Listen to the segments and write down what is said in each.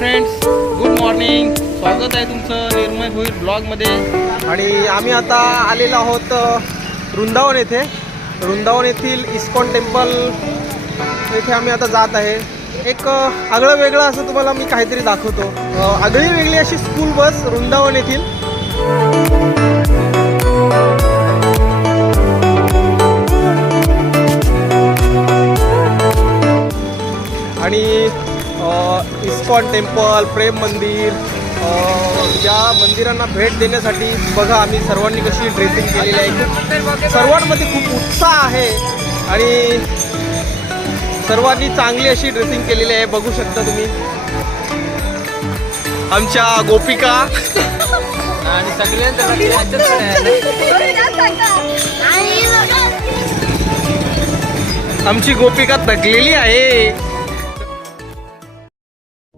Friends, good morning. स्वागत आहे तुमचं निर्मय भोईर ब्लॉगमध्ये. आणि आम्ही आता आलेलो आहोत वृंदावन येथे. वृंदावन येथील इस्कॉन टेम्पल येथे आम्ही आता जात आहे. एक आगळं वेगळं असं तुम्हाला मी काहीतरी दाखवतो. आगळी वेगळी अशी स्कूल बस वृंदावन येथील. आणि इस्कॉन टेम्पल, प्रेम मंदिर, या मंदिरांना भेट देण्यासाठी बघा आम्ही सर्वांनी कशी ड्रेसिंग केलेली आहे. सर्वांमध्ये खूप उत्साह आहे आणि सर्वांनी चांगली अशी ड्रेसिंग केलेली आहे. बघू शकता तुम्ही आमच्या गोपिका आणि सगळ्यांच्या आमची गोपिका थकलेली आहे.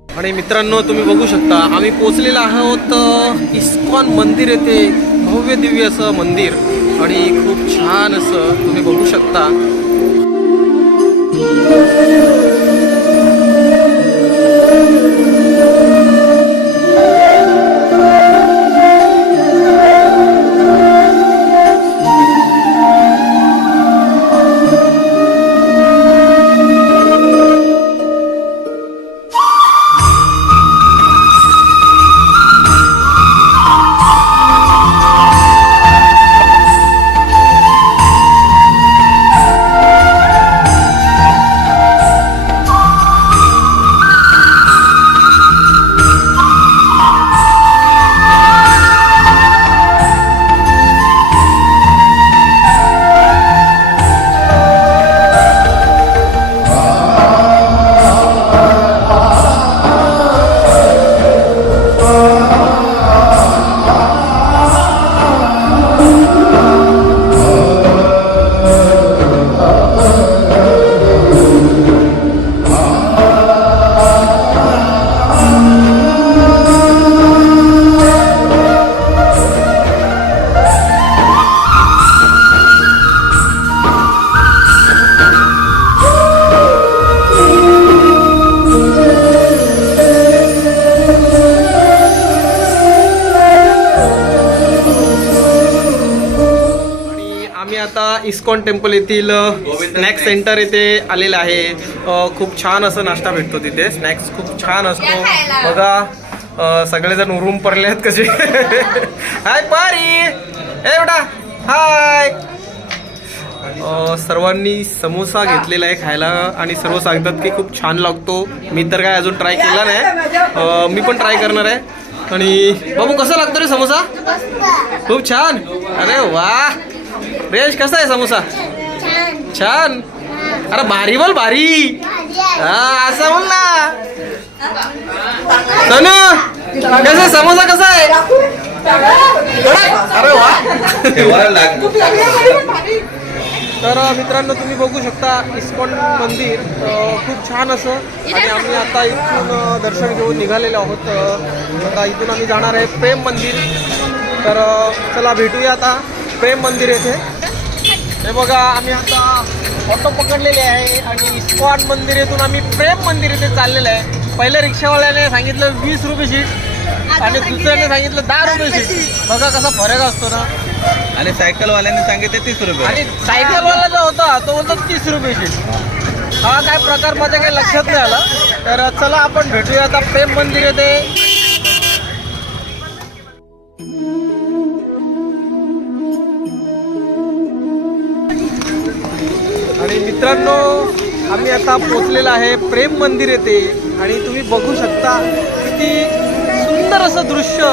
आणि मित्रांनो, तुम्ही बघू शकता आम्ही पोचलेलो आहोत इस्कॉन मंदिर येथे. भव्य दिव्य असं मंदिर आणि खूप छान असं तुम्ही बघू शकता. आता इस्कॉन टेम्पल येथील स्नॅक्स सेंटर येथे आलेलं आहे. खूप छान असं नाश्ता भेटतो तिथे. स्नॅक्स खूप छान असतो. बघा सगळेजण रूम पडले आहेत कसे. हाय पारी, ए बेटा हाय. सर्वांनी समोसा घेतलेला आहे खायला आणि सर्व सांगतात की खूप छान लागतो. मी तर काय अजून ट्राय केला नाही. मी पण ट्राय करणार आहे. आणि बाबू कसा लागतो रे समोसा? खूप छान. अरे वा रेश, कसा आहे समोसा? छान. अरे भारी बोल, भारी. हा असं बोल ना. सोनू कसा समोसा कसा आहे? अरे वा. तर मित्रांनो, तुम्ही बघू शकता इस्कॉन मंदिर खूप छान असं. आणि आम्ही आता इथून दर्शन घेऊन निघालेलो आहोत. आता इथून आम्ही जाणार आहे प्रेम मंदिर. तर चला भेटूया आता प्रेम मंदिर येथे. हे बघा आम्ही आता ऑटो पकडलेले आहे आणि इस्कॉन मंदिर येथून आम्ही प्रेम मंदिर येथे चाललेलं आहे. पहिल्या रिक्षावाल्याने सांगितलं 20 रुपये सीट आणि दुसऱ्याने सांगितलं 10 रुपये सीट. बघा कसा फरक असतो ना. आणि सायकलवाल्याने सांगितले 30 रुपये. आणि सायकलवाला जो होता तो बोलतो 30 रुपये सीट. हा काय प्रकार माझ्या काही लक्षात नाही आला. तर चला आपण भेटूया आता प्रेम मंदिर येथे. आणि मित्रांनो, आम्ही आता पोचलेलो आहे प्रेम मंदिर येथे. आणि तुम्ही बघू शकता किती सुंदर असं दृश्य